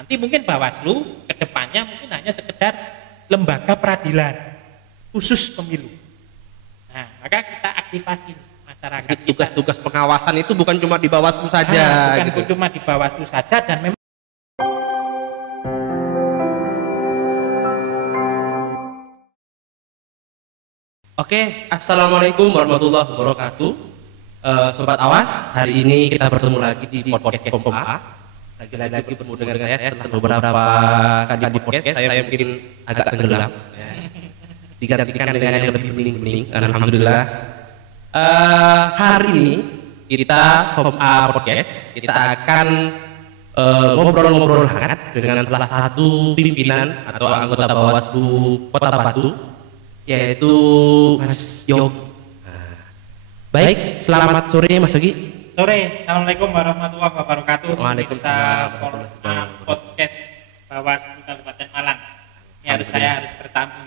Nanti mungkin Bawaslu ke depannya mungkin hanya sekedar lembaga peradilan khusus pemilu. Nah, maka kita aktifasi masyarakat. Tugas-tugas pengawasan itu bukan cuma di Bawaslu saja. Bukan gitu. cuma di Bawaslu saja, dan memang Oke, assalamualaikum warahmatullahi wabarakatuh. Sobat Awas, hari ini kita bertemu lagi di podcast Kompa. Lagi-lagi bertemu dengan saya setelah beberapa kali di podcast saya mungkin agak tenggelam. Digantikan dengan yang lebih bening-bening. Alhamdulillah. Hari ini kita Kompa podcast kita akan ngobrol-ngobrol hangat dengan salah satu pimpinan atau anggota Bawaslu Kota Batu, yaitu Mas Yogi. Baik, selamat sore Mas Yogi. sore. Assalamualaikum warahmatullahi wabarakatuh. Waalaikumsalam. Podcast Bawaslu Kabupaten Malang. Ini harus bertamu.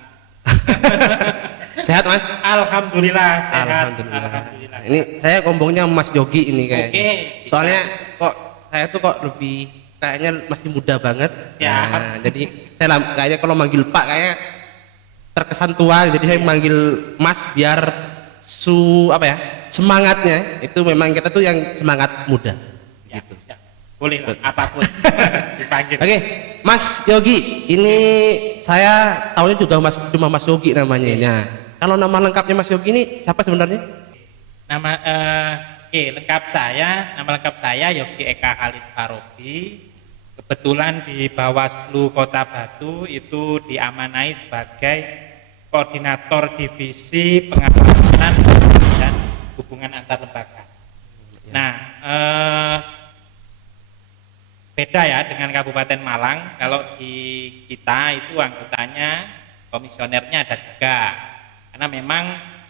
Sehat Mas? Alhamdulillah sehat. Alhamdulillah. Ini saya ngomongnya Mas Yogi ini kayaknya. Oke. Soalnya kok saya tuh kok lebih kayaknya masih muda banget. Ya. Nah, jadi saya kayaknya kalau manggil Pak kayaknya terkesan tua, jadi saya manggil Mas biar semangatnya itu memang kita tuh yang semangat muda. Ya, Gitu. ya. Boleh lah, apapun dipanggil. Oke, Mas Yogi, ini saya tahunya juga cuma Mas Yogi namanya. Nah, kalau nama lengkapnya Mas Yogi ini siapa sebenarnya? Nama lengkap saya Yogi Eka Khalid Farobi. Kebetulan di Bawaslu Kota Batu itu diamanai sebagai koordinator divisi pengawasan dan hubungan antar lembaga. Nah, beda ya dengan Kabupaten Malang. Kalau di kita itu anggotanya, komisionernya ada 3, karena memang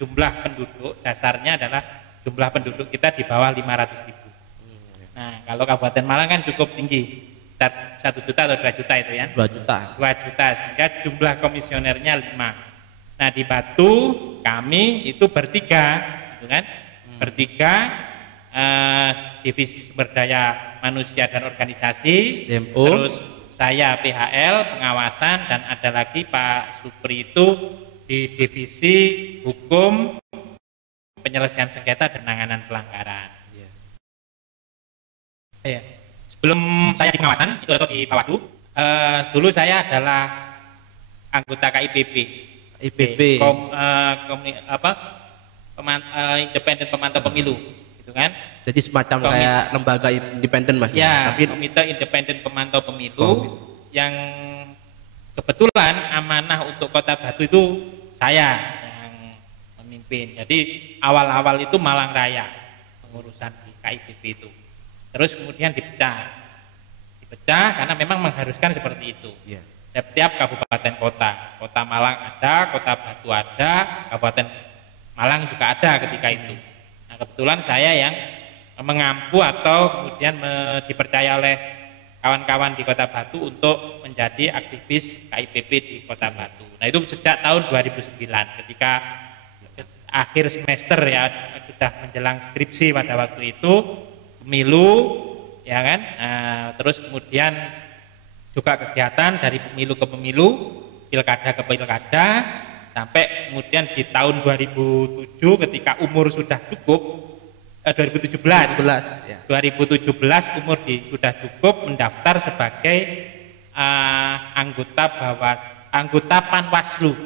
jumlah penduduk dasarnya adalah jumlah penduduk kita di bawah 500.000. Nah, kalau Kabupaten Malang kan cukup tinggi, 1 juta atau 2 juta itu ya? 2 juta. 2 juta, sehingga jumlah komisionernya 5. Nah, di Batu kami itu bertiga, gitu kan? Bertiga, divisi sumber daya manusia dan organisasi, SDMO. terus saya PHL pengawasan, dan ada lagi Pak Supri itu di divisi hukum, penyelesaian sengketa dan penanganan pelanggaran. Ya. Sebelum saya di pengawasan itu atau di Bawaslu, dulu saya adalah anggota KIPP. Independen Pemantau Pemilu, gitu kan? Jadi semacam kayak lembaga independen Mas. Ya, Tapi Komite Independen Pemantau Pemilu yang kebetulan amanah untuk Kota Batu itu saya yang memimpin. Jadi awal-awal itu Malang Raya pengurusan di KIPP itu. Terus kemudian dipecah karena memang mengharuskan seperti itu. ya. Setiap kabupaten kota Malang ada, Kota Batu ada, Kabupaten Malang juga ada ketika itu. Nah, kebetulan saya yang mengampu atau kemudian dipercaya oleh kawan-kawan di Kota Batu untuk menjadi aktivis KIPP di Kota Batu. Nah, itu sejak tahun 2009 ketika akhir semester ya, sudah menjelang skripsi pada waktu itu, pemilu ya kan. Nah, terus kemudian juga kegiatan dari pemilu ke pemilu, pilkada ke pilkada, sampai kemudian di tahun 2007 ketika umur sudah cukup, 2017 ya. 2017 umur sudah cukup, mendaftar sebagai anggota Panwaslu.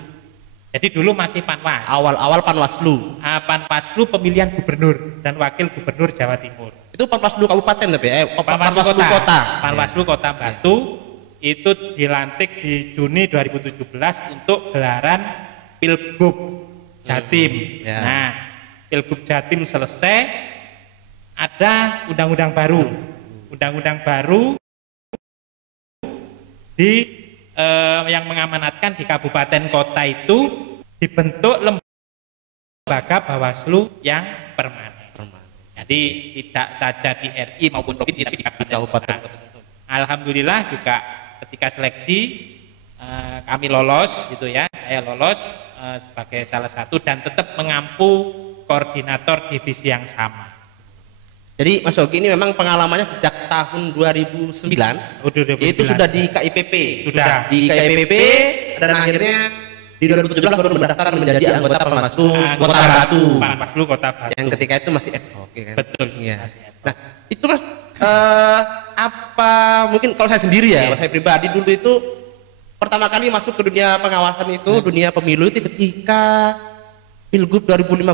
Jadi dulu masih Panwas. Awal-awal Panwaslu. Panwaslu pemilihan gubernur dan wakil gubernur Jawa Timur. Itu Panwaslu kabupaten tapi Panwaslu Kota. Panwaslu Kota Ya. Batu itu dilantik di Juni 2017 untuk gelaran Pilgub Jatim. Ya. Nah, Pilgub Jatim selesai, ada undang-undang baru. Undang-undang baru yang mengamanatkan di kabupaten kota itu dibentuk lembaga Bawaslu yang permanen. Jadi tidak saja di RI maupun provinsi, tapi di kabupaten kota. Alhamdulillah juga ketika seleksi kami lolos gitu ya, saya lolos sebagai salah satu dan tetap mengampu koordinator divisi yang sama. Jadi Mas Yogi ini memang pengalamannya sejak tahun 2009, Oh, 2009. itu sudah di KIPP, Sudah. di KIPP, dan akhirnya di 2017 baru mendaftar menjadi anggota Panwaslu Kota Batu. Panwaslu Kota Batu. Yang ketika itu masih ad hoc, ya kan? Betul. Iya. Nah, itu Mas apa mungkin kalau saya sendiri ya, saya pribadi dulu itu pertama kali masuk ke dunia pengawasan itu, dunia pemilu itu ketika Pilgub 2015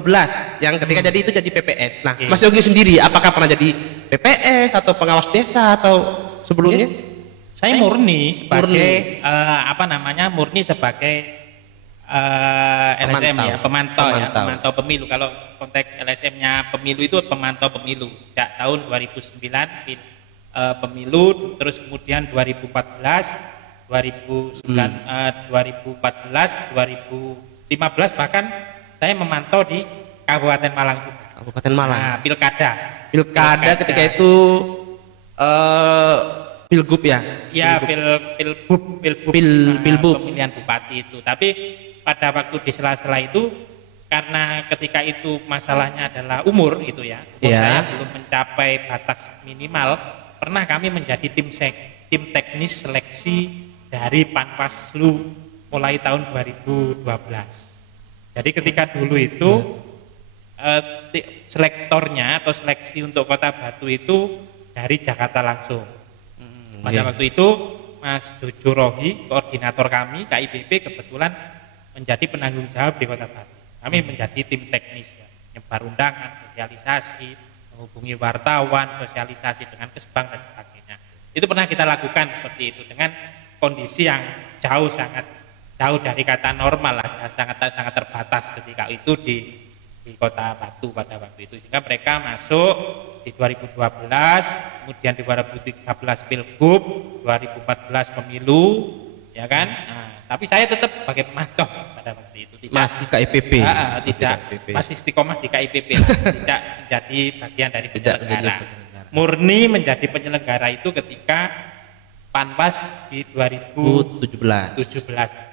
yang ketika jadi itu jadi PPS. Nah, Mas Yogi sendiri apakah pernah jadi PPS atau pengawas desa atau sebelumnya? Saya murni sebagai murni sebagai LSM ya, pemantau pemilu. Kalau konteks LSM-nya pemilu itu pemantau pemilu sejak tahun 2009 pemilu, terus kemudian 2014, 2015 bahkan saya memantau di Kabupaten Malang juga. Kabupaten Malang. Nah, pilkada ketika itu pilgub ya. Ya, pilbub pemilihan bupati itu. Tapi pada waktu di sela-sela itu karena ketika itu masalahnya adalah umur gitu ya. Saya belum mencapai batas minimal, pernah kami menjadi tim teknis seleksi dari Panwaslu mulai tahun 2012. Jadi ketika dulu itu selektornya atau seleksi untuk Kota Batu itu dari Jakarta langsung. Pada waktu itu Mas Jojo Rohi, koordinator kami KIPP, kebetulan menjadi penanggung jawab di Kota Batu. Kami menjadi tim teknis ya, nyebar undangan, sosialisasi, menghubungi wartawan, sosialisasi dengan Kesbang dan sebagainya. Itu pernah kita lakukan seperti itu dengan kondisi yang sangat jauh dari kata normal lah, sangat terbatas ketika itu di Kota Batu pada waktu itu, sehingga mereka masuk di 2012, kemudian di 2013 Pilgub, 2014 pemilu, ya kan? Nah, tapi saya tetap sebagai pemantau pada waktu itu. Masih KIPP. Masih istiqomah di KIPP, tidak menjadi bagian dari penyelenggara. Murni menjadi penyelenggara itu ketika Panwas di 2017.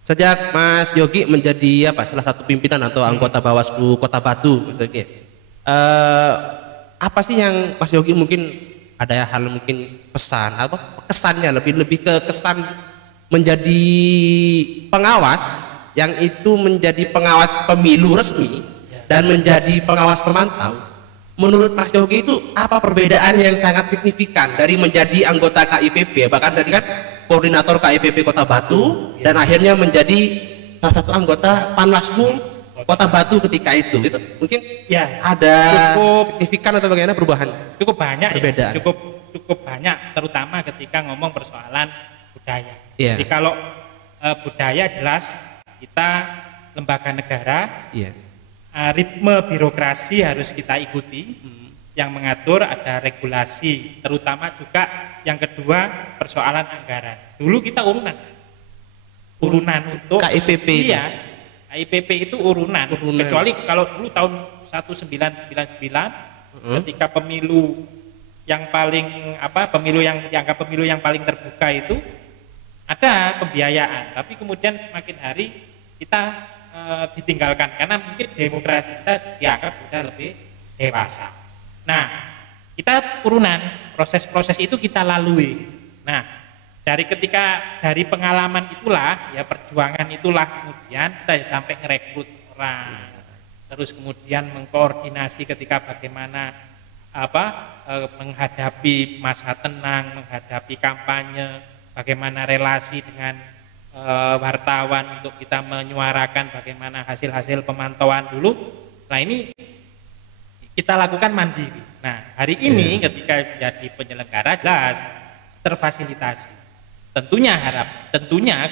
Sejak Mas Yogi menjadi salah satu pimpinan atau anggota Bawaslu Kota Batu, Mas Yogi, apa sih yang Mas Yogi mungkin ada hal mungkin pesan atau kesannya lebih ke kesan menjadi pengawas yang itu menjadi pengawas pemilu resmi dan menjadi pengawas pemantau. Menurut Mas Yogi itu apa perbedaan yang sangat signifikan dari menjadi anggota KIPP, bahkan dari kan koordinator KIPP Kota Batu dan akhirnya menjadi salah satu anggota Panwaslu Kota Batu ketika itu, gitu. Mungkin ya ada signifikan atau bagaimana perubahan? Cukup banyak perbedaan. Ya, cukup banyak, terutama ketika ngomong persoalan budaya. Yeah. Jadi kalau budaya jelas kita lembaga negara, ritme birokrasi harus kita ikuti. Yang mengatur ada regulasi, terutama juga yang kedua persoalan anggaran. Dulu kita urunan untuk KIPP. Iya, KIPP itu urunan. Kecuali kalau dulu tahun 1999 ketika pemilu yang paling pemilu yang paling terbuka itu ada pembiayaan, tapi kemudian semakin hari kita ditinggalkan karena mungkin demokrasi kita dianggap sudah lebih dewasa. Nah, kita urunan, proses-proses itu kita lalui. Nah, dari pengalaman itulah, ya perjuangan itulah kemudian kita sampai ngerekrut orang, terus kemudian mengkoordinasi ketika bagaimana menghadapi masa tenang, menghadapi kampanye, bagaimana relasi dengan wartawan untuk kita menyuarakan bagaimana hasil-hasil pemantauan dulu. Nah, ini kita lakukan mandiri. Nah, hari ini ketika menjadi penyelenggara jelas terfasilitasi. Tentunya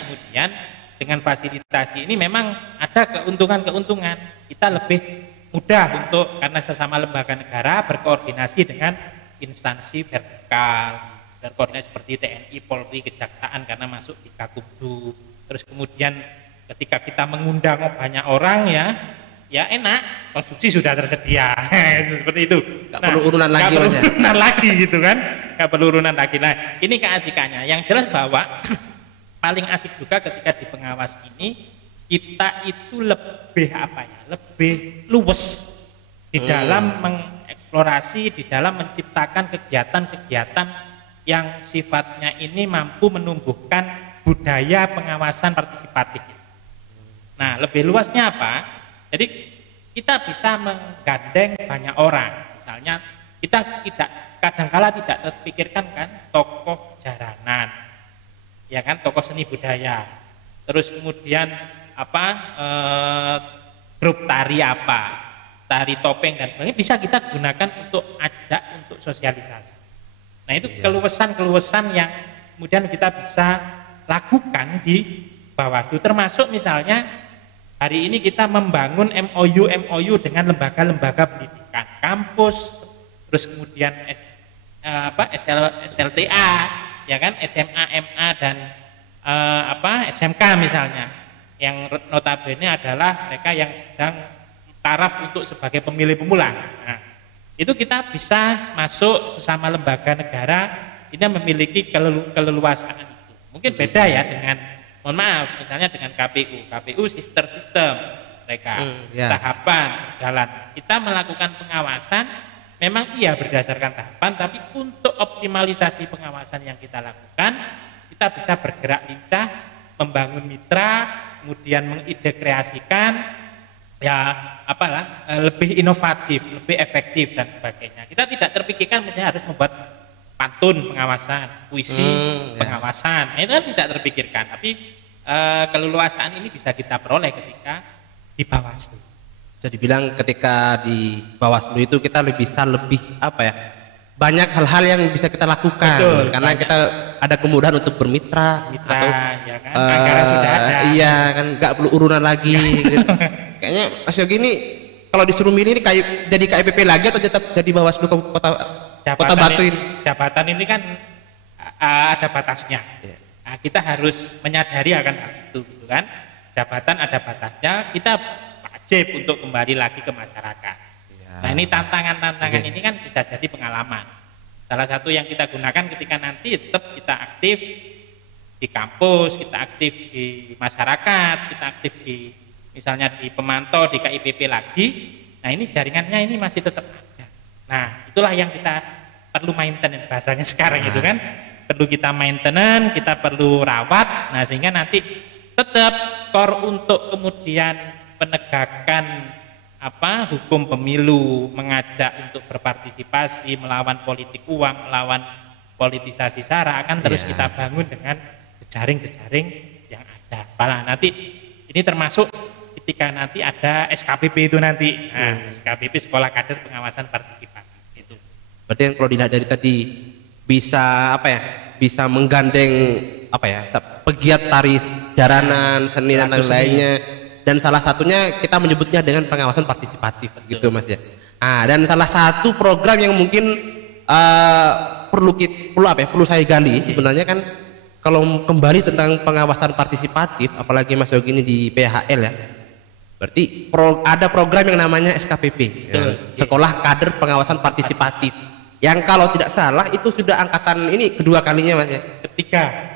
kemudian dengan fasilitasi ini memang ada keuntungan-keuntungan. Kita lebih mudah untuk karena sesama lembaga negara berkoordinasi dengan instansi vertikal, berkoordinasi seperti TNI, Polri, Kejaksaan karena masuk di Gakumdu. Terus kemudian ketika kita mengundang banyak orang ya enak, konstruksi sudah tersedia. Seperti itu. Nggak perlu urunan lagi, Mas. Urunan lagi gitu kan. Nggak perlu urunan lagi. Nah, ini keasikannya. Yang jelas bahwa paling asik juga ketika di pengawas ini kita itu lebih lebih luwes di dalam mengeksplorasi di dalam menciptakan kegiatan-kegiatan yang sifatnya ini mampu menumbuhkan budaya pengawasan partisipatif. Nah, lebih luasnya apa? Jadi kita bisa menggandeng banyak orang. Misalnya kita kadangkala tidak terpikirkan kan tokoh jaranan, ya kan, tokoh seni budaya. Terus kemudian apa, grup tari apa, tari topeng dan sebagainya bisa kita gunakan untuk ajak untuk sosialisasi. Nah itu keluasan-keluasan yang kemudian kita bisa lakukan di Bawaslu, termasuk misalnya hari ini kita membangun MOU dengan lembaga-lembaga pendidikan, kampus, terus kemudian SLTA, ya kan, SMA, MA dan SMK misalnya, yang notabene adalah mereka yang sedang taraf untuk sebagai pemilih pemula. Nah, itu kita bisa masuk sesama lembaga negara ini memiliki keleluasaan itu. Mungkin beda ya dengan, mohon maaf, misalnya dengan KPU sistem mereka, tahapan jalan. Kita melakukan pengawasan, memang iya berdasarkan tahapan, tapi untuk optimalisasi pengawasan yang kita lakukan, kita bisa bergerak lincah, membangun mitra, kemudian mengidekreasikan, ya apalah, lebih inovatif, lebih efektif dan sebagainya. Kita tidak terpikirkan misalnya harus membuat pantun pengawasan, puisi pengawasan. Nah, itu kan tidak terpikirkan, tapi keleluasaan ini bisa kita peroleh ketika di Bawaslu. Jadi bilang ketika di Bawaslu itu kita bisa lebih apa ya, banyak hal-hal yang bisa kita lakukan. Betul, karena banyak. Kita ada kemudahan untuk bermitra, atau ya kan? Anggaran sudah ada. Iya kan, nggak perlu urunan lagi gitu. Kayaknya Mas Yogi ini kalau disuruh milih ini jadi KIPP lagi atau tetap jadi Bawaslu Kota Batu ini? Jabatan ini kan ada batasnya. Nah, kita harus menyadari akan hal itu, gitu kan? Jabatan ada batasnya, kita wajib untuk kembali lagi ke masyarakat. Nah, ini tantangan-tantangan ini kan bisa jadi pengalaman. Salah satu yang kita gunakan ketika nanti tetap kita aktif di kampus, kita aktif di masyarakat, kita aktif di misalnya di pemantau di KIPP lagi. Nah, ini jaringannya ini masih tetap ada. Nah, itulah yang kita perlu maintenance bahasanya sekarang itu kan. Perlu kita maintenance, kita perlu rawat. Nah, sehingga nanti tetap core untuk kemudian penegakan hukum pemilu, mengajak untuk berpartisipasi, melawan politik uang, melawan politisasi sara akan terus kita bangun dengan jejaring-jejaring yang ada. Malah nanti ini termasuk ketika nanti ada SKPP itu nanti, SKPP Sekolah Kader Pengawasan Partisipatif itu. Berarti yang kalau dilihat dari tadi bisa bisa menggandeng pegiat tari jaranan, seni dan lain-lainnya. Dan salah satunya kita menyebutnya dengan pengawasan partisipatif. Betul. Gitu Mas ya. Dan salah satu program yang mungkin perlu saya gali sebenarnya kan, kalau kembali tentang pengawasan partisipatif, apalagi Mas Yogi ini di PHL ya, berarti ada program yang namanya SKPP, Sekolah Kader Pengawasan Partisipatif, yang kalau tidak salah itu sudah angkatan ini kedua kalinya Mas ya.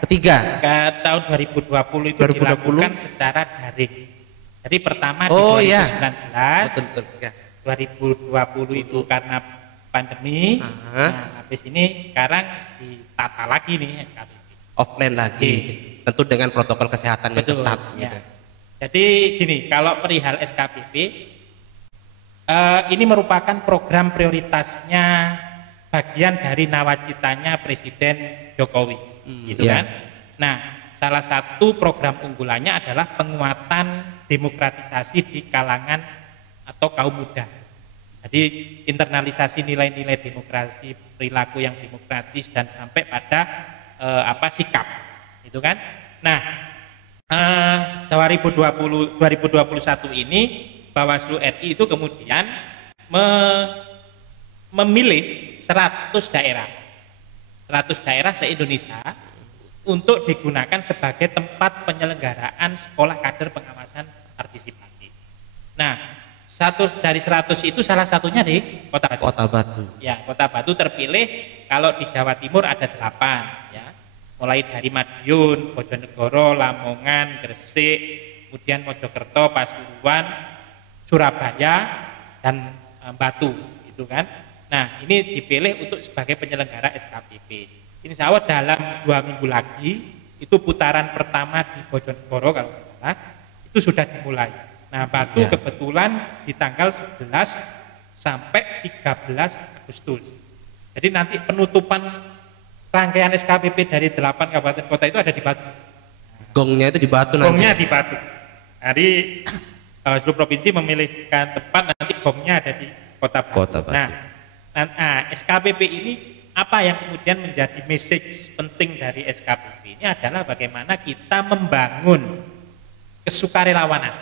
Ketiga. Tahun 2020 itu dilakukan secara daring. Jadi pertama di 2019, 2020 itu karena pandemi. Nah, habis ini sekarang ditata lagi nih SKPP. Offline lagi, tentu dengan protokol kesehatan yang ketat. Ya. Gitu. Jadi gini, kalau perihal SKPP, ini merupakan program prioritasnya, bagian dari nawacitanya Presiden Jokowi, gitu kan? Nah, salah satu program unggulannya adalah penguatan demokratisasi di kalangan atau kaum muda. Jadi internalisasi nilai-nilai demokrasi, perilaku yang demokratis dan sampai pada sikap, itu kan? Nah, 2021 ini Bawaslu RI itu kemudian memilih 100 daerah se-Indonesia untuk digunakan sebagai tempat penyelenggaraan sekolah kader pengawasan partisipatif. Nah, dari 100 itu salah satunya di Kota Batu. Ya, Kota Batu terpilih. Kalau di Jawa Timur ada 8, ya. Mulai dari Madiun, Bojonegoro, Lamongan, Gresik, kemudian Mojokerto, Pasuruan, Surabaya, dan Batu, gitu kan. Nah, ini dipilih untuk sebagai penyelenggara SKPP. Insya Allah dalam 2 minggu lagi itu putaran pertama di Bojonegoro kalau tidak salah itu sudah dimulai. Nah, Batu kebetulan di tanggal 11 sampai 13 Agustus. Jadi nanti penutupan rangkaian SKPP dari 8 kabupaten kota itu ada di Batu. Gongnya itu di Batu nanti. Gongnya di Batu. Jadi seluruh provinsi memilihkan tempat, nanti gongnya ada di Kota Batu. Nah, SKPP ini apa yang kemudian menjadi message penting dari SKPP ini adalah bagaimana kita membangun kesukarelawanan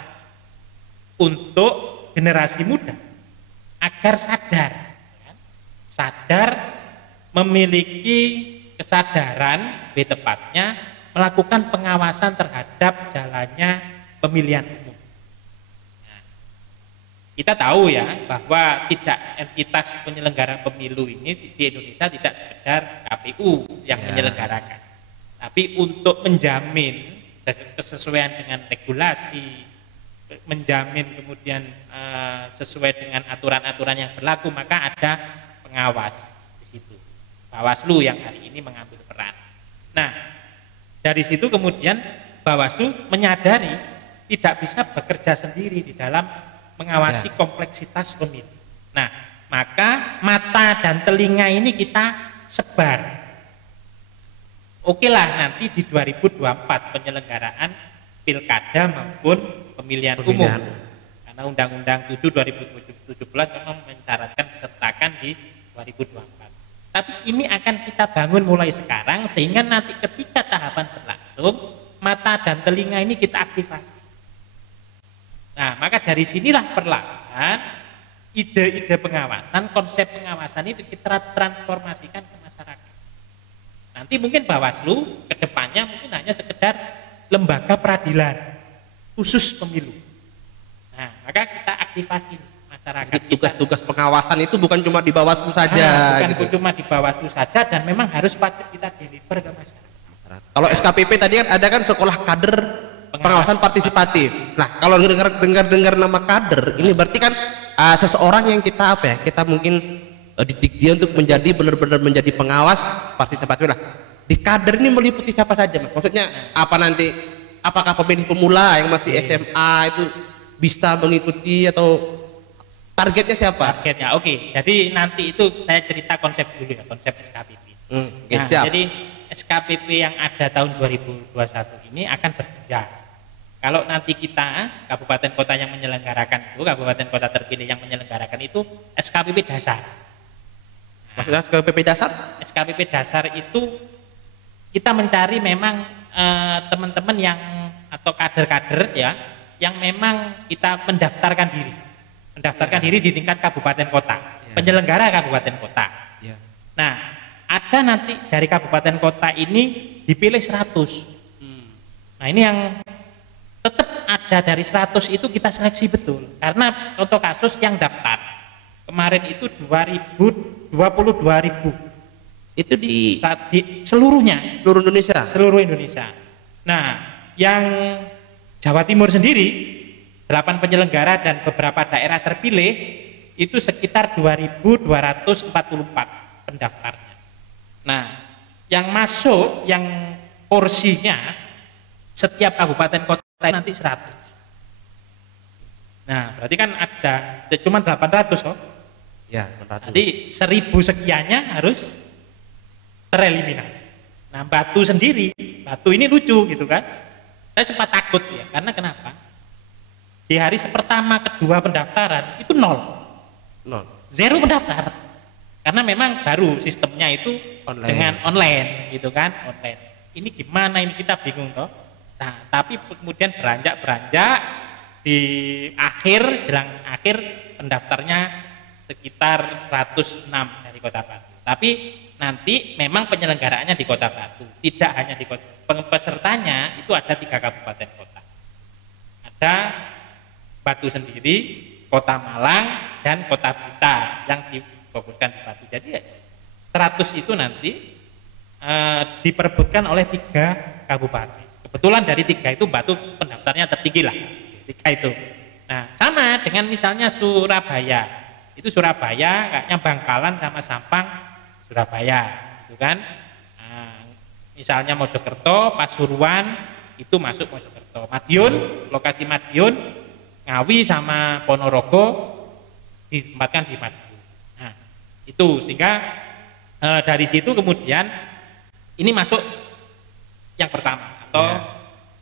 untuk generasi muda agar sadar memiliki kesadaran, lebih tepatnya melakukan pengawasan terhadap jalannya pemilihan umum. Nah, kita tahu ya bahwa tidak entitas penyelenggara pemilu ini di Indonesia tidak sekedar KPU yang menyelenggarakan, tapi untuk menjamin kesesuaian dengan regulasi, menjamin kemudian sesuai dengan aturan-aturan yang berlaku, maka ada pengawas di situ. Bawaslu yang hari ini mengambil peran. Nah, dari situ kemudian Bawaslu menyadari tidak bisa bekerja sendiri di dalam mengawasi kompleksitas pemilu. Nah, maka mata dan telinga ini kita sebar. Oke lah, nanti di 2024 penyelenggaraan pilkada maupun pemilihan umum. Karena Undang-Undang 7 2017 memang mensyaratkan disertakan di 2024. Tapi ini akan kita bangun mulai sekarang sehingga nanti ketika tahapan berlangsung, mata dan telinga ini kita aktifasi. Nah, maka dari sinilah perlahan ide-ide pengawasan, konsep pengawasan itu kita transformasikan ke masyarakat. Nanti mungkin Bawaslu ke depannya mungkin hanya sekedar lembaga peradilan khusus pemilu. Nah, maka kita aktifasi masyarakat. Tugas-tugas pengawasan itu bukan cuma di Bawaslu saja. Bukan cuma di Bawaslu saja, dan memang harus wajib kita deliver ke masyarakat. Kalau SKPP tadi kan ada kan sekolah kader pengawasan partisipatif. Nah, kalau dengar nama kader, ini berarti kan seseorang yang kita kita mungkin didik dia untuk menjadi benar-benar menjadi pengawas partisipatif lah. Di kader ini meliputi siapa saja, Mas? Maksudnya apa nanti? Apakah pemilih pemula yang masih SMA itu bisa mengikuti atau targetnya siapa? Targetnya, oke. Jadi nanti itu saya cerita konsep dulu ya, konsep SKPP. Jadi SKPP yang ada tahun 2021 ini akan berjenjang. Kalau nanti kita kabupaten kota yang menyelenggarakan itu, kabupaten kota terpilih yang menyelenggarakan itu SKPP dasar. Maksudnya SKPP dasar? SKPP dasar itu kita mencari memang teman-teman yang atau kader-kader ya yang memang kita mendaftarkan diri di tingkat kabupaten kota, penyelenggara kabupaten kota. Nah, ada nanti dari kabupaten kota ini dipilih 100. Nah, ini yang tetap ada dari 100 itu kita seleksi betul, karena contoh kasus yang daftar kemarin itu 22.000 itu di seluruhnya, seluruh Indonesia. Nah, yang Jawa Timur sendiri 8 penyelenggara dan beberapa daerah terpilih itu sekitar 2.244 pendaftarnya. Nah, yang masuk yang porsinya setiap kabupaten kota nanti 100. Nah, berarti kan ada cuma 800 ya, 800. Nanti 1.000 sekiannya harus tereliminasi. Nah, Batu sendiri, Batu ini lucu gitu kan. Saya sempat takut ya, karena kenapa? Di hari pertama, kedua pendaftaran itu nol. Zero pendaftar. Karena memang baru sistemnya itu dengan online gitu kan, online. Ini gimana ini, kita bingung toh. Nah, tapi kemudian beranjak di jelang akhir pendaftarnya sekitar 106 dari Kota Batu. Tapi nanti memang penyelenggaraannya di Kota Batu, tidak hanya di kota. Pesertanya itu ada 3 kabupaten kota. Ada Batu sendiri, Kota Malang, dan Kota Blitar yang difokuskan di Batu. Jadi 100 itu nanti diperebutkan oleh 3 kabupaten. Kebetulan dari 3 itu Batu pendaftarnya tertinggi lah, 3 itu. Nah, sama dengan misalnya Surabaya, itu Surabaya, kayaknya Bangkalan sama Sampang Surabaya, gitu kan. Nah, misalnya Mojokerto, Pasuruan itu masuk Mojokerto. Madiun, lokasi Madiun, Ngawi sama Ponorogo ditempatkan di Madiun. Nah, itu sehingga dari situ kemudian ini masuk yang pertama atau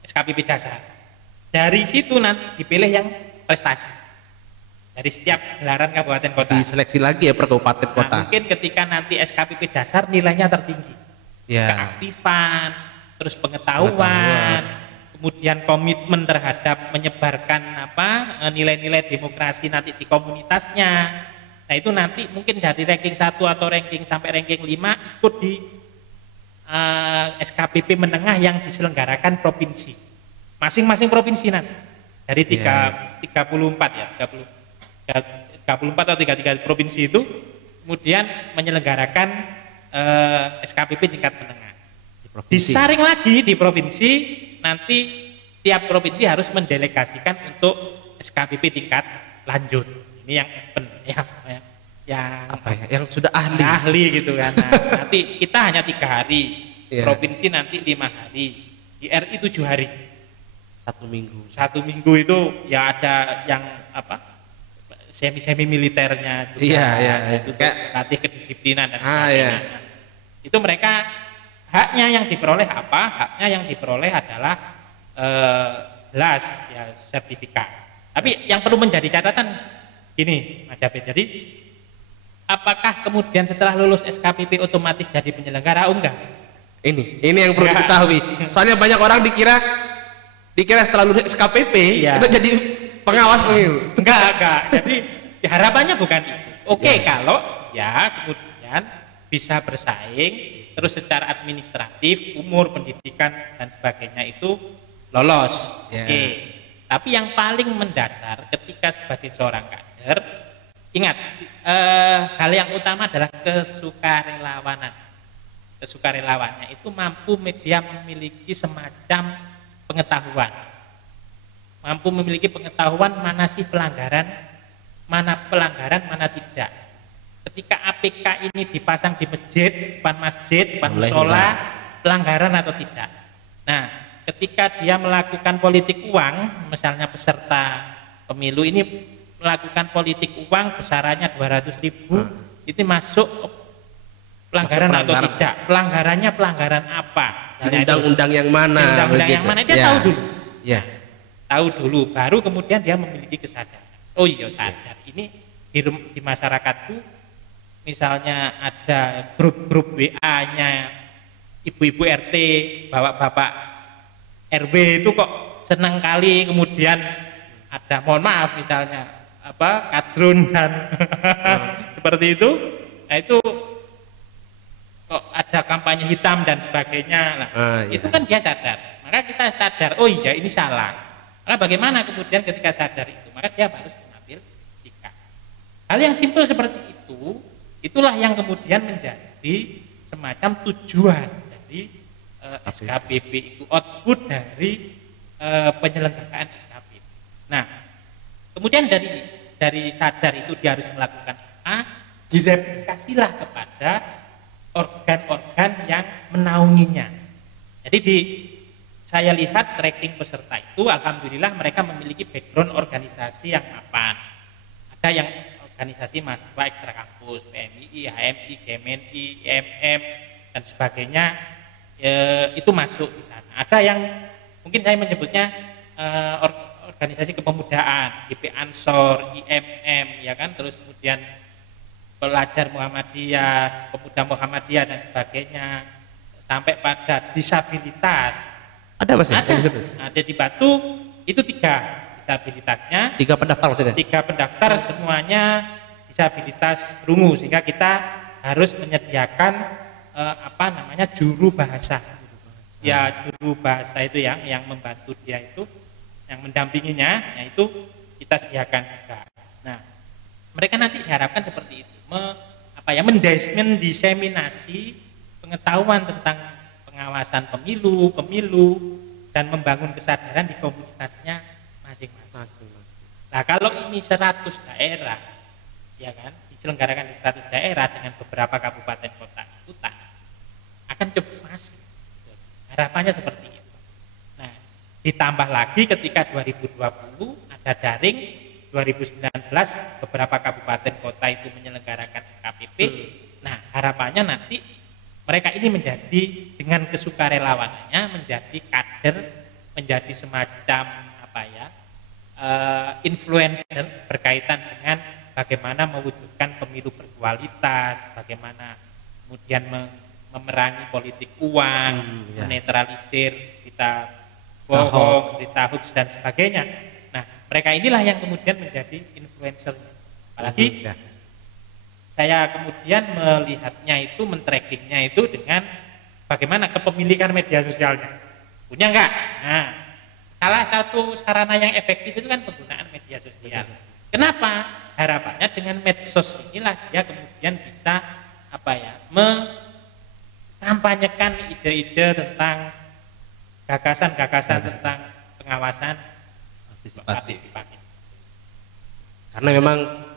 SKPP dasar. Dari situ nanti dipilih yang prestasi. Dari setiap gelaran kabupaten kota. Diseleksi lagi ya per kabupaten kota. Nah, mungkin ketika nanti SKPP dasar nilainya tertinggi. Keaktifan, terus pengetahuan, kemudian komitmen terhadap menyebarkan nilai-nilai demokrasi nanti di komunitasnya. Nah, itu nanti mungkin dari ranking 1 atau ranking sampai ranking 5 ikut di SKPP menengah yang diselenggarakan provinsi. Masing-masing provinsi nanti. Dari 34 ya, 34 atau 33 provinsi itu kemudian menyelenggarakan SKPP tingkat menengah. Disaring lagi di provinsi, nanti tiap provinsi harus mendelegasikan untuk SKPP tingkat lanjut. Ini yang open, yang sudah ahli gitu kan. Nah, nanti kita hanya 3 hari, provinsi nanti 5 hari, di RI 7 hari. 1 minggu. 1 minggu itu ya ada yang semi militernya juga, itu latih kedisiplinan dan sebagainya. Itu mereka haknya yang diperoleh apa? Haknya yang diperoleh adalah jelas ya sertifikat. Tapi yang perlu menjadi catatan gini, Mas David. Jadi apakah kemudian setelah lulus SKPP otomatis jadi penyelenggara? Enggak. Ini yang perlu diketahui. Soalnya banyak orang dikira setelah lulus SKPP itu jadi pengawas pemilu. Enggak. Jadi harapannya bukan itu. Oke, kalau ya kemudian bisa bersaing terus secara administratif, umur, pendidikan dan sebagainya itu lolos. Oke. Tapi yang paling mendasar ketika sebagai seorang kader, ingat hal yang utama adalah kesukarelawanan. Kesukarelawannya itu mampu media memiliki semacam pengetahuan, mampu memiliki pengetahuan mana sih pelanggaran, mana tidak. Ketika APK ini dipasang di masjid, depan musola, pelanggaran atau tidak. Nah, ketika dia melakukan politik uang, misalnya peserta pemilu ini melakukan politik uang besarannya 200.000, itu masuk pelanggaran atau tidak? Pelanggarannya pelanggaran apa? Undang-undang yang mana? Undang-undang yang mana? Dia tahu dulu. Ya. Tahu dulu, baru kemudian dia memiliki kesadaran. Oh iya, sadar. Ini di masyarakatku, misalnya ada grup-grup WA-nya ibu-ibu RT, bapak-bapak RW itu kok senang kali kemudian ada, mohon maaf misalnya kadrun dan seperti itu. Nah, itu kok ada kampanye hitam dan sebagainya. Nah, itu kan dia sadar. Maka kita sadar, oh iya ini salah. Maka bagaimana kemudian ketika sadar itu, maka dia harus mengambil sikap. Hal yang simpel seperti itu, itulah yang kemudian menjadi semacam tujuan dari SKPP itu, output dari penyelenggaraan SKPP. Nah, kemudian dari sadar itu dia harus melakukan apa? Direplikasilah kepada organ-organ yang menaunginya. Jadi saya lihat tracking peserta itu, alhamdulillah mereka memiliki background organisasi yang mapan. Ada yang organisasi mahasiswa ekstra kampus, PMII, HMI, GMNI, IMM dan sebagainya, itu masuk di sana. Ada yang mungkin saya menyebutnya organisasi kepemudaan, GP Ansor, IMM, ya kan, terus kemudian pelajar Muhammadiyah, pemuda Muhammadiyah dan sebagainya, sampai pada disabilitas. Ada Mas? Ada di Batu itu 3 disabilitasnya. 3 pendaftar maksudnya? 3 pendaftar semuanya disabilitas rungu, sehingga kita harus menyediakan juru bahasa. Ya, juru bahasa itu yang membantu dia itu, yang mendampinginya, yaitu kita sediakan juga. Nah, mereka nanti diharapkan seperti itu, mendiseminasi pengetahuan tentang pengawasan pemilu dan membangun kesadaran di komunitasnya masing-masing. Nah, kalau ini 100 daerah ya kan, diselenggarakan di status daerah dengan beberapa kabupaten kota itu akan cukup masif. Harapannya seperti itu. Nah, ditambah lagi ketika 2020 ada daring, 2019 beberapa kabupaten kota itu menyelenggarakan KPP. Nah, harapannya nanti mereka ini menjadi dengan kesukarelawanannya menjadi kader, menjadi semacam apa ya, influencer berkaitan dengan bagaimana mewujudkan pemilu berkualitas, bagaimana kemudian memerangi politik uang, menetralisir kita bohong, kita hoax dan sebagainya. Nah, mereka inilah yang kemudian menjadi influencer. Apalagi saya kemudian melihatnya itu, men-trackingnya itu dengan bagaimana kepemilikan media sosialnya. Punya enggak? Nah, salah satu sarana yang efektif itu kan penggunaan media sosial. Kenapa? Harapannya dengan medsos inilah dia kemudian bisa apa ya, mengkampanyekan ide-ide tentang gagasan-gagasan tentang pengawasan partisipatif. Karena memang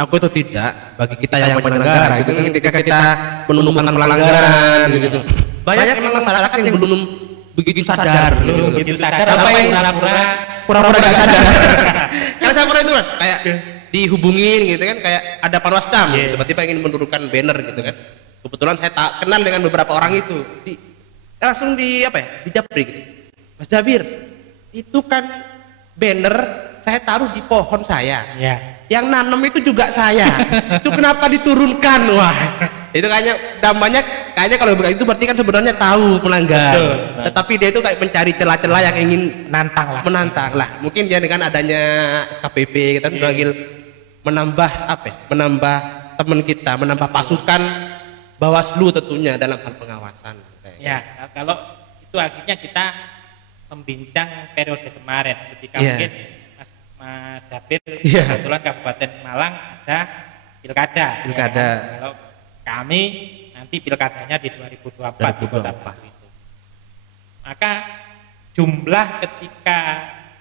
aku itu tidak, bagi kita yang penyelenggara gitu, ketika kita menemukan pelanggaran gitu, banyak memang masyarakat yang belum begitu sadar sampai pura-pura gak sadar. Karena saya pernah itu Mas, kayak dihubungin gitu kan, kayak ada Panwascam tiba-tiba ingin menurunkan banner gitu kan, kebetulan saya tak kenal dengan beberapa orang itu, langsung dijabri gitu. Mas Jabir, itu kan banner saya taruh di pohon saya, yang nanam itu juga saya, itu kenapa diturunkan? Wah, itu kayaknya dampaknya kayaknya kalau itu berarti kan sebenarnya tahu melanggar. Betul. Tetapi dia itu kayak mencari celah-celah yang ingin menantang lah. Mungkin dia dengan adanya SKPP kita beragil menambah menambah teman kita, menambah pasukan Bawaslu tentunya dalam hal pengawasan. Ya, kalau itu akhirnya kita membincang periode kemarin ketika mungkin Mas Dapir kebetulan Kabupaten Malang ada pilkada. Ya, kalau kami nanti pilkadanya di 2024 di Kota Batu itu. Maka jumlah ketika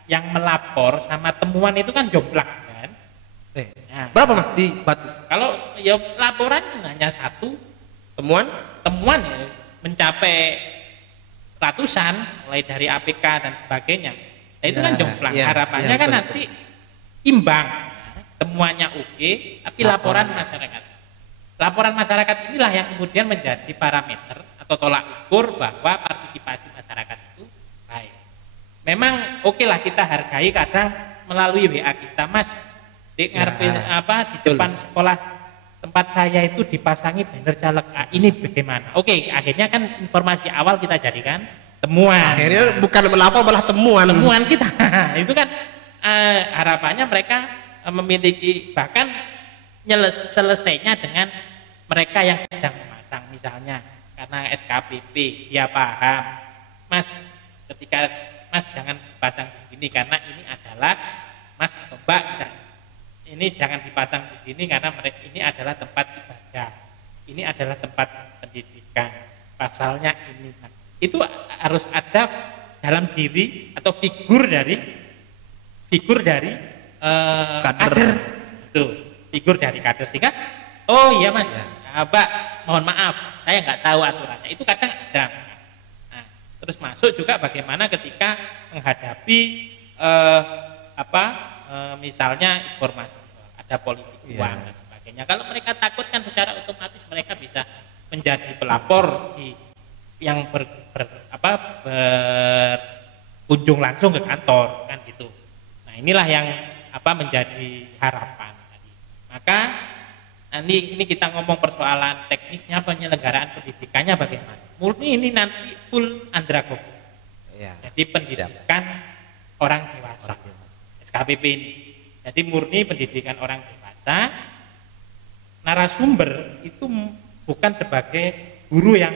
yang melapor sama temuan itu kan jomplang kan. Nah, berapa Mas di Batu? Kalau ya laporan hanya satu, temuan ya, mencapai ratusan mulai dari APK dan sebagainya. Nah, itu kan jomplang. Harapannya kan nanti imbang. Temuannya oke, tapi laporan masyarakat inilah yang kemudian menjadi parameter atau tolak ukur bahwa partisipasi masyarakat itu baik. Memang oke lah kita hargai kadang melalui WA kita, Mas, di depan sekolah tempat saya itu dipasangi banner caleg A, ini bagaimana? Oke, akhirnya kan informasi awal kita jadikan temuan. Akhirnya bukan melapor malah temuan kita. Itu kan harapannya mereka memiliki, bahkan selesainya dengan mereka yang sedang memasang, misalnya karena SKPP dia paham, Mas, ketika Mas jangan dipasang di sini karena ini adalah Mas atau Mbak, ini jangan dipasang di sini karena mereka ini adalah tempat ibadah, ini adalah tempat pendidikan, pasalnya ini. Nah, itu harus ada dalam diri atau figur dari kader itu, figur dari kader, sehingga oh iya Mas, Mbak, mohon maaf saya nggak tahu aturannya, itu kadang ada. Nah, terus masuk juga bagaimana ketika menghadapi misalnya informasi ada politik uang dan sebagainya. Kalau mereka takut kan secara otomatis mereka bisa menjadi pelapor yang berkunjung langsung ke kantor kan gitu. Nah, inilah yang menjadi harapan tadi. Maka nanti ini kita ngomong persoalan teknisnya, penyelenggaraan pendidikannya bagaimana. Murni ini nanti full andragogi. Jadi pendidikan orang dewasa. SKPP ini. Jadi murni pendidikan orang dewasa. Narasumber itu bukan sebagai guru yang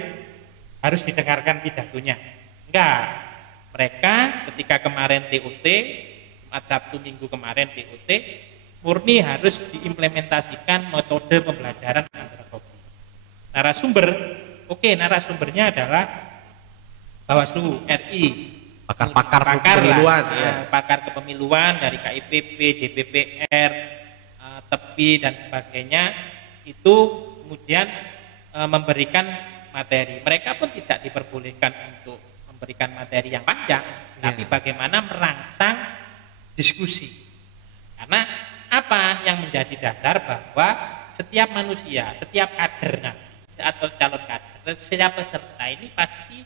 harus didengarkan pidatonya. Enggak. Mereka ketika kemarin TUT, Sabtu Minggu kemarin TUT, murni harus diimplementasikan metode pembelajaran andragogi. Narasumbernya adalah Bawaslu RI, pakar kepemiluan dari KIPP, JPPR, tepi dan sebagainya, itu kemudian memberikan materi. Mereka pun tidak diperbolehkan untuk memberikan materi yang panjang, tapi bagaimana merangsang diskusi. Karena apa yang menjadi dasar bahwa setiap manusia, setiap kader atau calon kader, setiap peserta ini pasti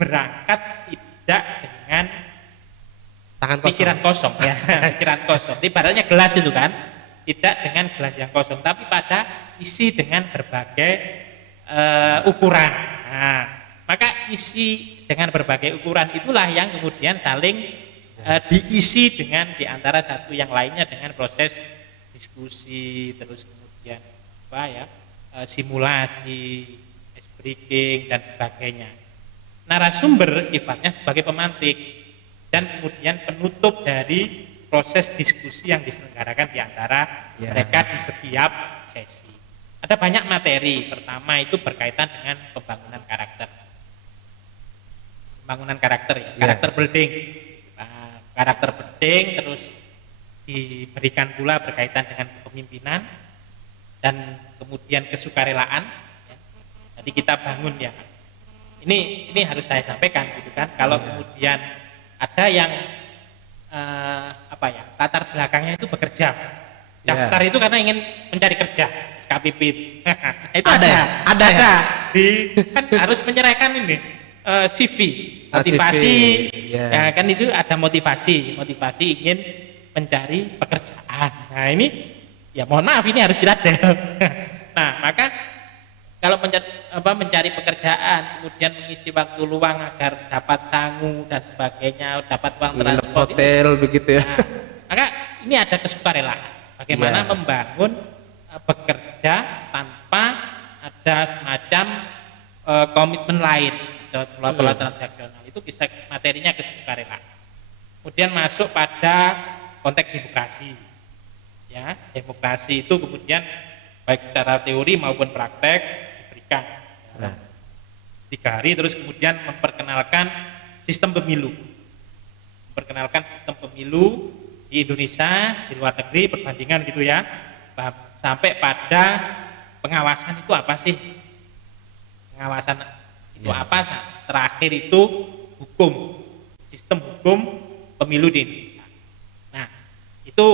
berangkat tidak dengan pikiran kosong ya, pikiran kosong. Ibaratnya gelas itu kan, tidak dengan gelas yang kosong, tapi pada isi dengan berbagai ukuran. Nah, maka isi dengan berbagai ukuran itulah yang kemudian saling diisi dengan diantara satu yang lainnya dengan proses diskusi, terus kemudian apa ya, simulasi, ice breaking dan sebagainya. Narasumber sifatnya sebagai pemantik dan kemudian penutup dari proses diskusi yang diselenggarakan di antara mereka di setiap sesi. Ada banyak materi. Pertama itu berkaitan dengan pembangunan karakter. Pembangunan karakter ya, karakter building. Karakter building, terus diberikan pula berkaitan dengan kepemimpinan dan kemudian kesukarelaan. Ya. Jadi kita bangun ya. Ini harus saya sampaikan gitu kan. Kalau kemudian ada yang latar belakangnya itu bekerja, daftar itu karena ingin mencari kerja, SKPP itu ada kan harus menyerahkan ini CV, motivasi, ya kan, itu ada motivasi ingin mencari pekerjaan. Nah ini ya mohon maaf, ini harus diladel. Nah maka kalau mencari pekerjaan, kemudian mengisi waktu luang agar dapat sangu dan sebagainya, dapat uang transport, hotel ini, begitu ya. Nah, maka ini ada kesukarelaan. Bagaimana membangun bekerja tanpa ada semacam komitmen lain, pola transaksional. Itu bisa materinya kesukarelaan. Kemudian masuk pada konteks demokrasi. Ya, demokrasi itu kemudian baik secara teori maupun praktek diberikan 3 hari, terus kemudian memperkenalkan sistem pemilu, di Indonesia, di luar negeri, perbandingan gitu ya, sampai pada pengawasan itu apa sih, apa, terakhir itu hukum, sistem hukum pemilu di Indonesia. Nah itu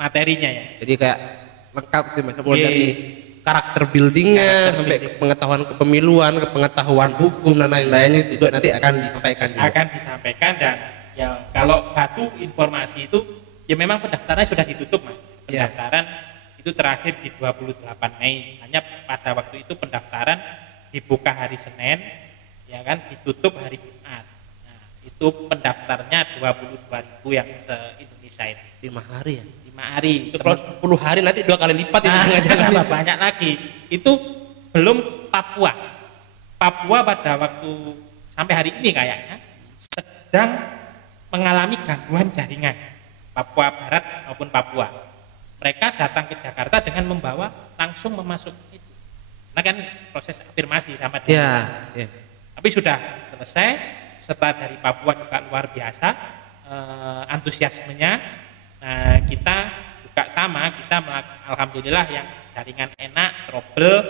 materinya ya, jadi kayak lengkap itu Mas, mulai dari karakter buildingnya sampai pengetahuan kepemiluan, pengetahuan hukum dan lain-lainnya juga nanti akan disampaikan. Dan ya kalau batu informasi itu ya memang pendaftarannya sudah ditutup Mas. Pendaftaran itu terakhir di 28 Mei. Hanya pada waktu itu pendaftaran dibuka hari Senin, ya kan, ditutup hari Jumat. Nah, itu pendaftarnya 22.000 yang se-Indonesia itu. 5 hari ya? 5 hari. Itu kalau 10 hari nanti 2 kali lipat itu. Nah, banyak lagi. Itu belum Papua. Papua pada waktu sampai hari ini kayaknya sedang mengalami gangguan jaringan. Papua Barat maupun Papua. Mereka datang ke Jakarta dengan membawa langsung memasuki itu. Nah kan proses afirmasi sama dengan tapi sudah selesai. Setelah dari Papua juga luar biasa antusiasmenya. Nah kita juga sama, kita alhamdulillah yang jaringan enak, trouble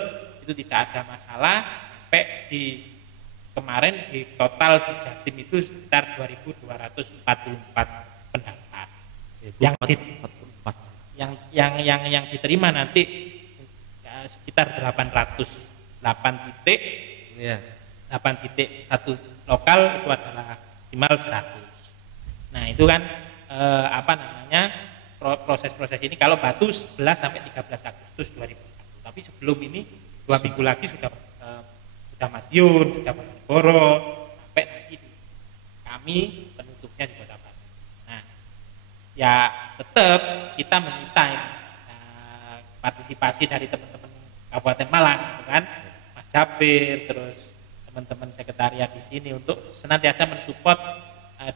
itu tidak ada masalah. Sampai di kemarin di total di Jatim itu sekitar 2.244 pendaftar yang diterima nanti ya, sekitar 808 titik, 8 titik satu lokal itu adalah maksimal 100. Nah itu kan proses-proses ini kalau Batu 11 sampai 13 Agustus 2001. Tapi sebelum ini 2 minggu lagi sudah Madiun, sudah Bojonegoro, sampai nanti kami penutupnya di Kota Batu. Nah, ya tetap kita meminta partisipasi dari teman-teman Kabupaten Malang, gitu kan, Mas Jabir, terus teman-teman sekretariat di sini untuk senantiasa mensupport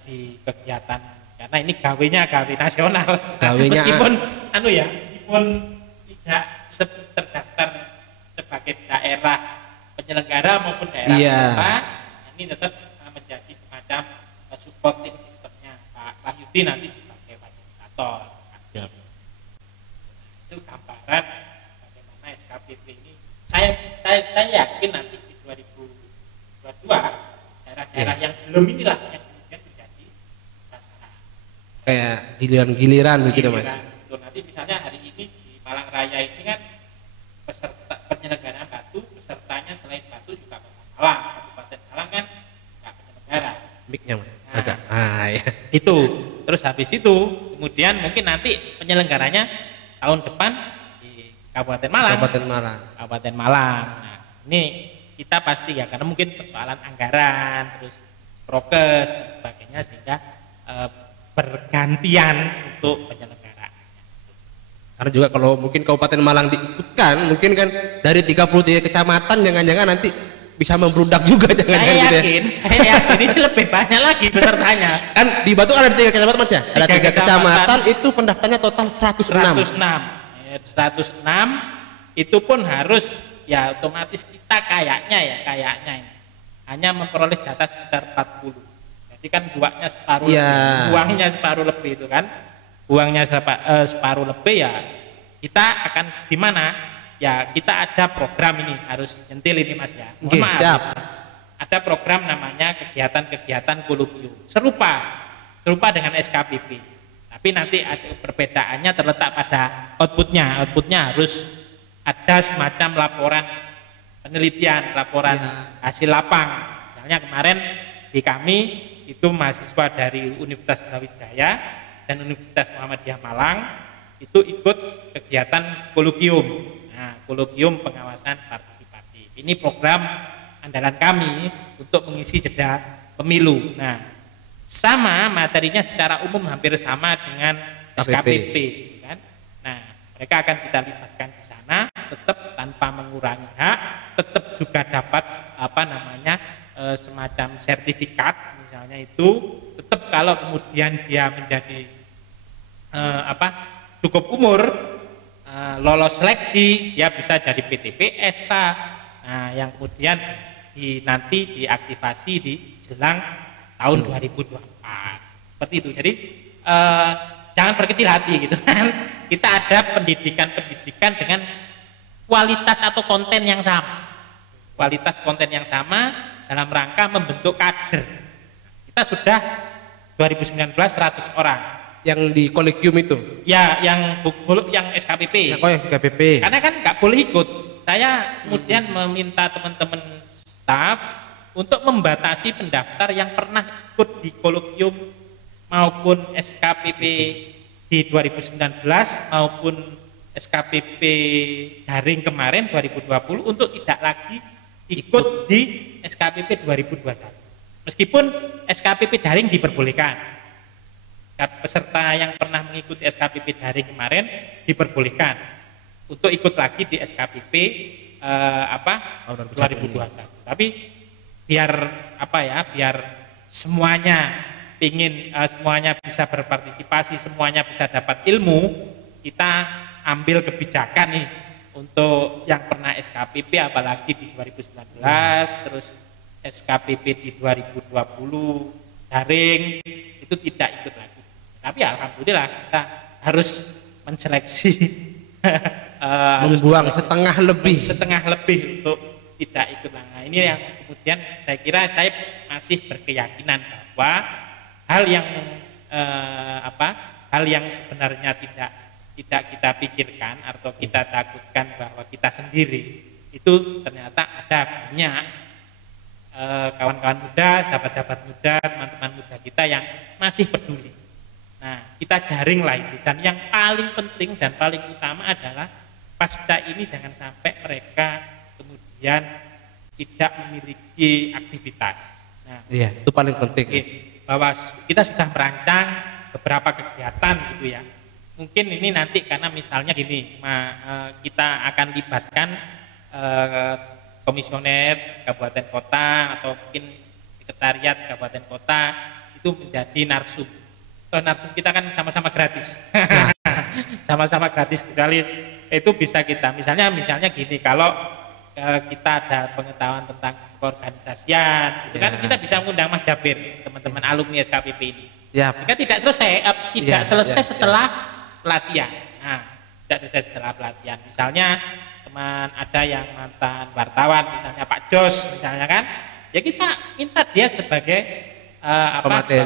di kegiatan, karena ini gawe nasional. Meskipun meskipun tidak terdaftar sebagai daerah penyelenggara maupun daerah peserta, ini tetap menjadi semacam supporting sistemnya. Pak Wahyudi nanti sebagai fasilitator. SKPP ini saya yakin nanti di 2022 daerah-daerah yang belum inilah yang kemudian menjadi sasaran. Kayak giliran-giliran begitu Mas. Betul. Nanti misalnya hari ini di Malang Raya ini kan peserta penyelenggaraan Batu, pesertanya selain Batu juga Kota Malang, Kabupaten Malang kan nggak penyelenggara. Mic-nya Mas. Nah, Agak. Ya. Itu. Terus habis itu kemudian mungkin nanti penyelenggaranya tahun depan di Kabupaten Malang. Kabupaten Malang. Nah, ini kita pasti ya karena mungkin persoalan anggaran, terus prokes dan sebagainya sehingga bergantian untuk penyelenggaraan. Karena juga kalau mungkin Kabupaten Malang diikutkan, mungkin kan dari 33 kecamatan jangan-jangan nanti bisa membludak juga Saya yakin ini lebih banyak lagi pesertanya. Kan di Batu ada 3 kecamatan Mas ya? Ada 3 kecamatan itu pendaftarnya total 106. 106 itu pun harus ya otomatis kita kayaknya ini hanya memperoleh jatah sekitar 40. Jadi kan buangnya separuh buangnya separuh lebih itu kan. Buangnya separuh lebih ya kita akan di mana? Ya kita ada program ini harus nyentil ini Mas ya. Mohon maaf. Siap. Ada program namanya kegiatan-kegiatan kolokium serupa dengan SKPP. Tapi nanti ada perbedaannya terletak pada outputnya. Outputnya harus ada semacam laporan penelitian, laporan hasil lapang. Misalnya kemarin di kami itu mahasiswa dari Universitas Brawijaya dan Universitas Muhammadiyah Malang itu ikut kegiatan kolokium. Nah, kolokium pengawasan partisipatif. Ini program andalan kami untuk mengisi jeda pemilu. Nah, sama materinya secara umum hampir sama dengan SKPP kan. Nah, mereka akan kita libatkan di sana tetap tanpa mengurangi hak, tetap juga dapat semacam sertifikat misalnya itu tetap kalau kemudian dia menjadi cukup umur lolos seleksi dia bisa jadi PTPS yang kemudian nanti diaktifasi di jelang tahun 2024 seperti itu. Jadi jangan berkecil hati gitu kan. Kita ada pendidikan dengan kualitas atau konten yang sama. Kualitas konten yang sama dalam rangka membentuk kader. Kita sudah 2019 100 orang. Yang di kolegium itu? Ya, yang SKPP. Yang SKPP. Karena kan nggak boleh ikut. Saya kemudian meminta teman-teman staf untuk membatasi pendaftar yang pernah ikut di kolegium maupun SKPP di 2019 maupun SKPP daring kemarin 2020 untuk tidak lagi ikut di SKPP 2021. Meskipun SKPP daring diperbolehkan. Peserta yang pernah mengikuti SKPP daring kemarin diperbolehkan untuk ikut lagi di SKPP 2021. Tapi biar semuanya semuanya bisa berpartisipasi, semuanya bisa dapat ilmu, kita ambil kebijakan nih untuk yang pernah SKPP apalagi di 2019 terus SKPP di 2020 daring itu tidak ikut lagi. Tapi alhamdulillah kita harus menseleksi membuang setengah lebih untuk tidak ikut lagi. Nah, ini yang kemudian saya kira saya masih berkeyakinan bahwa hal yang sebenarnya tidak kita pikirkan atau kita takutkan bahwa kita sendiri itu ternyata ada banyak kawan-kawan muda, sahabat-sahabat muda, teman-teman muda kita yang masih peduli. Nah, kita jaring lah itu. Dan yang paling penting dan paling utama adalah pasca ini jangan sampai mereka kemudian tidak memiliki aktivitas. Nah, iya, itu paling penting. Bahwa kita sudah merancang beberapa kegiatan gitu ya. Mungkin ini nanti karena misalnya gini, kita akan libatkan komisioner kabupaten kota atau mungkin sekretariat kabupaten kota itu menjadi narsum. Narsum kita kan sama-sama gratis. Sama-sama gratis kecuali itu bisa kita misalnya gini, kalau kita ada pengetahuan tentang keorganisasian itu kan kita bisa mengundang Mas Jabir, teman-teman alumni SKPP ini. Jika tidak selesai setelah pelatihan. Nah, tidak selesai setelah pelatihan. Misalnya teman-teman ada yang mantan wartawan, misalnya Pak Jos misalnya kan, ya kita minta dia sebagai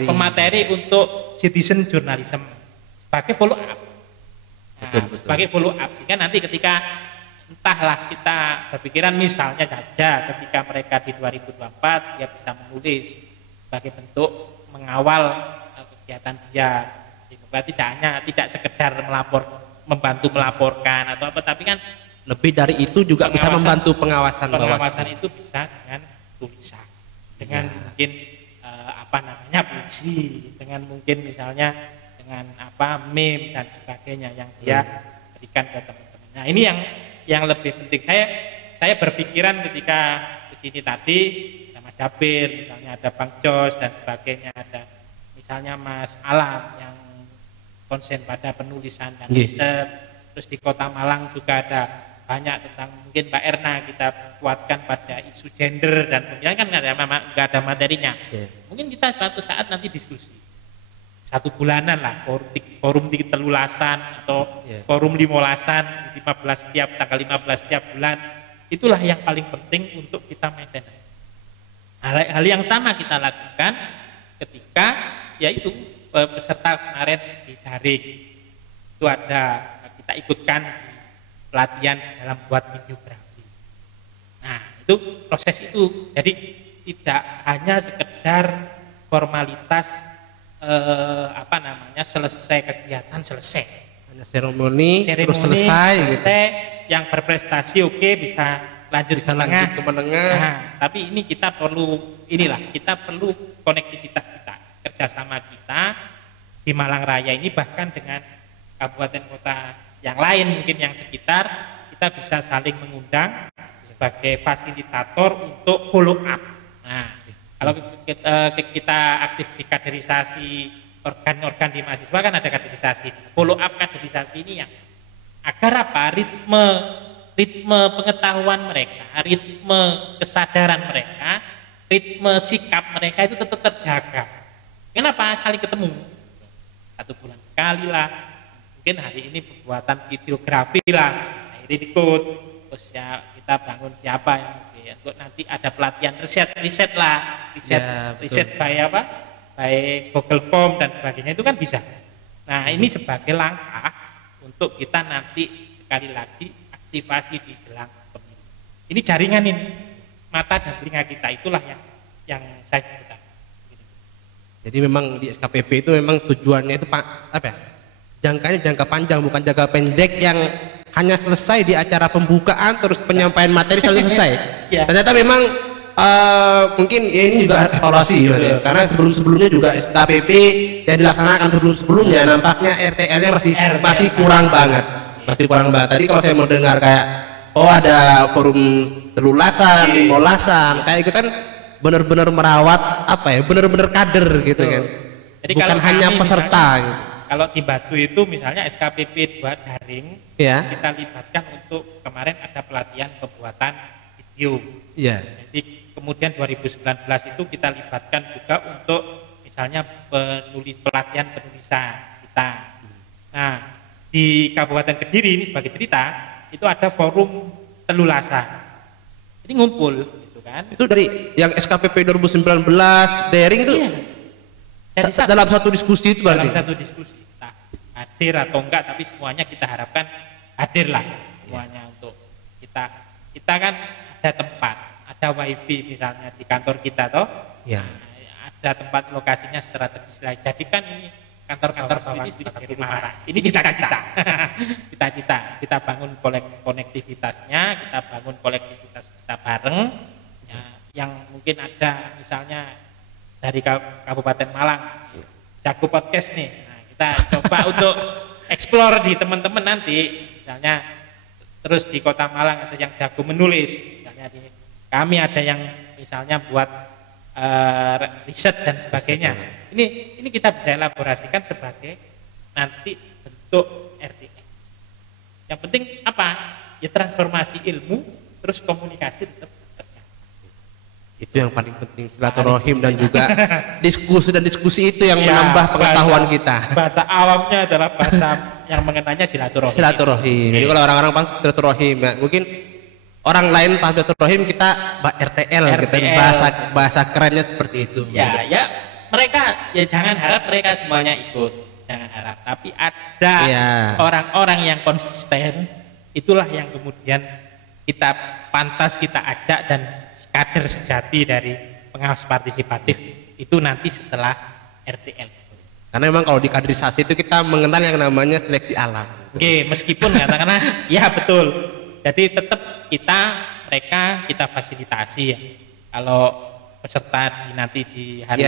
pemateri untuk citizen journalism sebagai follow up. Betul. Sebagai follow up, sehingga nanti ketika entahlah kita berpikiran misalnya saja ketika mereka di 2024 dia bisa menulis sebagai bentuk mengawal kegiatan dia, sehingga tidak sekedar membantu melaporkan atau apa, tapi kan lebih dari itu juga bisa membantu pengawasan itu bisa dengan tulisan, dengan mungkin puisi, dengan mungkin misalnya dengan meme dan sebagainya yang dia berikan ke teman-temannya. Ini yang lebih penting. Saya berpikiran ketika di sini tadi sama Jabir, misalnya ada Bang Jos dan sebagainya, ada misalnya Mas Alam yang konsen pada penulisan dan riset. Terus di Kota Malang juga ada banyak tentang mungkin Mbak Erna, kita kuatkan pada isu gender dan kemudian kan nggak ada materinya. Mungkin kita suatu saat nanti diskusi 1 bulanan lah, forum di Telulasan atau forum Limolasan 15 tanggal 15 setiap bulan. Itulah yang paling penting untuk kita maintain. Hal yang sama kita lakukan ketika yaitu peserta kemarin di daring itu ada kita ikutkan pelatihan dalam buat videografi. Nah itu proses itu, jadi tidak hanya sekedar formalitas selesai kegiatan selesai, hanya seremoni terus selesai gitu. Yang berprestasi bisa lanjut ke menengah. Nah, tapi ini kita perlu konektivitas kita, kerjasama kita di Malang Raya ini, bahkan dengan kabupaten kota yang lain mungkin yang sekitar, kita bisa saling mengundang sebagai fasilitator untuk follow up. Nah, kalau kita aktif di kaderisasi organ-organ di mahasiswa kan ada kaderisasi, follow up kaderisasi ini yang agar ritme pengetahuan mereka, ritme kesadaran mereka, ritme sikap mereka itu tetap terjaga. Kenapa? Saling ketemu 1 bulan sekali lah, mungkin hari ini pembuatan videografi lah, akhirnya ikut, terus ya kita bangun siapa yang untuk nanti ada pelatihan riset by Google Form dan sebagainya, itu kan bisa. Nah ini sebagai langkah untuk kita nanti sekali lagi aktivasi di jelang pemilu. Ini jaringan ini, mata dan telinga kita, itulah yang saya sebutkan. Jadi memang di SKPP itu memang tujuannya itu jangkanya jangka panjang, bukan jangka pendek yang hanya selesai di acara pembukaan terus penyampaian materi selesai. Ternyata memang mungkin ini juga evaluasi Mas ya. Karena sebelumnya juga SKPP yang dilaksanakan sebelumnya nampaknya RTL-nya masih kurang banget. Tadi kalau saya mau dengar kayak ada forum Telulasan, Limolasan, kayak itu kan benar-benar merawat benar-benar kader gitu kan. Jadi bukan hanya peserta gitu. Kalau di Batu itu misalnya SKPP 2 daring, kita libatkan untuk kemarin ada pelatihan pembuatan video. Jadi kemudian 2019 itu kita libatkan juga untuk misalnya pelatihan penulisan kita. Nah di Kabupaten Kediri ini sebagai cerita, itu ada forum Telulasan. Ini ngumpul, gitu kan? Itu dari yang SKPP 2019 daring itu dalam satu diskusi itu berarti. Dalam satu diskusi. Hadir atau enggak, tapi semuanya kita harapkan hadir lah semuanya untuk kita kan ada tempat, ada wifi misalnya di kantor kita ada tempat lokasinya strategis lah, jadikan ini kantor-kantor ini sebagai rumah. Ini cita-cita kita bangun konektivitasnya, kita bangun kolektivitas kita bareng yang mungkin ada misalnya dari Kabupaten Malang jago podcast nih. Kita coba untuk explore di teman-teman nanti, misalnya terus di Kota Malang ada yang jago menulis, misalnya kami ada yang misalnya buat riset dan sebagainya. Ini kita bisa elaborasikan sebagai nanti bentuk RTL. Yang penting apa? Ya transformasi ilmu, terus komunikasi tetap terjaga. Itu yang paling penting, silaturahim dan juga diskusi itu yang menambah pengetahuan kita. Bahasa awamnya adalah bahasa yang mengenanya silaturahim. Silaturahim. Jadi kalau orang-orang paham silaturahim, ya, mungkin orang lain paham silaturahim, kita RTL, gitu. Bahasa kerennya seperti itu. Ya, ya mereka ya jangan harap mereka semuanya ikut, jangan harap. Tapi ada orang-orang yang konsisten, itulah yang kemudian kita pantas kita ajak, dan kader sejati dari pengawas partisipatif itu nanti setelah RTL. Karena memang kalau di kaderisasi itu kita mengenal yang namanya seleksi alam. Oke, meskipun katakanlah ya betul. Jadi tetap mereka kita fasilitasi ya. Kalau peserta nanti di hari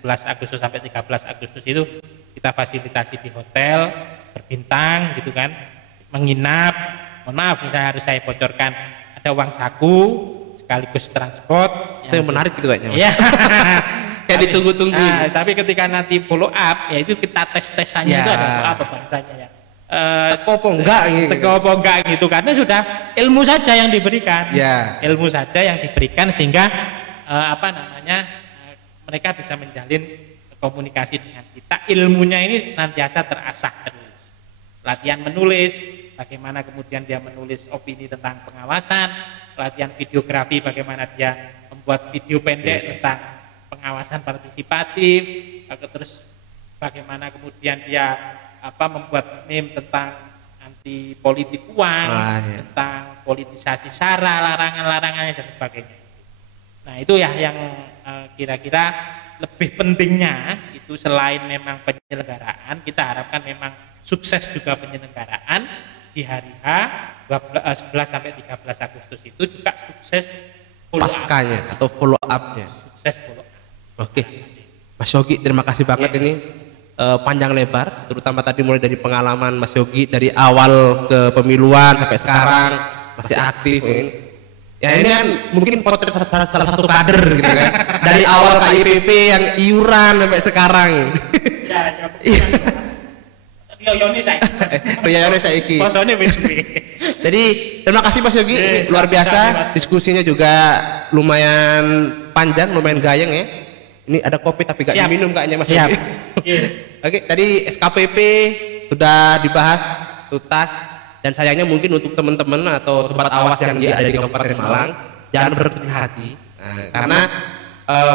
11 Agustus sampai 13 Agustus itu kita fasilitasi di hotel berbintang gitu kan, menginap. Mohon maaf, misalnya harus saya bocorkan, ada uang saku sekaligus transport. Itu yang menarik gitu kayaknya. Iya. Kayak ditunggu-tunggu. Tapi ketika nanti follow up, ya itu kita tes-tesannya itu ada follow up bahasanya ya. Teko apa enggak gitu. Teko apa enggak gitu, karena sudah ilmu saja yang diberikan. Ya. Ilmu saja yang diberikan sehingga mereka bisa menjalin komunikasi dengan kita. Ilmunya ini senantiasa terasah terus. Latihan menulis, bagaimana kemudian dia menulis opini tentang pengawasan, latihan videografi, bagaimana dia membuat video pendek tentang pengawasan partisipatif, terus bagaimana kemudian dia membuat meme tentang anti politik uang, tentang politisasi SARA, larangan-larangannya dan sebagainya. Nah itu ya yang kira-kira lebih pentingnya itu, selain memang penyelenggaraan, kita harapkan memang sukses juga penyelenggaraan di hari H 11 sampai 13 Agustus itu juga sukses paskanya atau follow up-nya. Sukses follow up. Oke, Mas Yogi, terima kasih banget ini panjang lebar, terutama tadi mulai dari pengalaman Mas Yogi dari awal ke pemiluan sampai sekarang masih aktif. Ya ini kan mungkin potret salah satu kader gitu kan, dari awal KIPP yang iuran sampai sekarang. Jadi terima kasih Mas Yogi, luar biasa, diskusinya juga lumayan panjang, lumayan gayeng ya. Ini ada kopi tapi gak diminum kayaknya Mas Yogi. Oke, tadi SKPP sudah dibahas tuntas, dan sayangnya mungkin untuk teman-teman atau sobat awas yang ada di Kabupaten Malang jangan berkecil hati, karena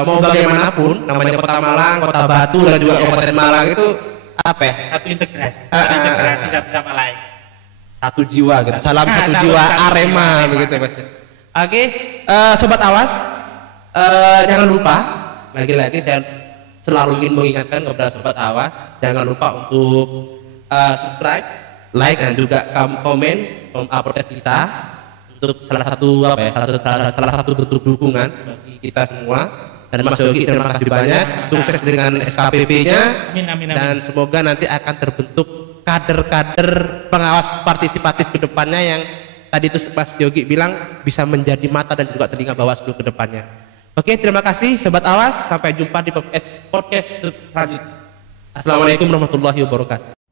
mau bagaimanapun namanya Kota Malang, Kota Batu dan juga Kabupaten Malang itu apa ya? Satu integrasi satu sama lain. Satu jiwa gitu. Salam satu jiwa Arema begitu Mas. Oke, sobat awas, jangan lupa, lagi-lagi saya selalu ingin mengingatkan kepada sobat awas, jangan lupa untuk subscribe, like, dan juga komen protes kita untuk salah satu bentuk dukungan bagi kita semua. Dan Mas Yogi, terima kasih banyak, sukses dengan SKPP-nya, dan semoga nanti akan terbentuk kader-kader pengawas partisipatif ke depannya yang tadi itu Mas Yogi bilang bisa menjadi mata dan juga telinga Bawaslu ke depannya. Oke, terima kasih sobat awas, sampai jumpa di podcast selanjutnya. Assalamualaikum warahmatullahi wabarakatuh.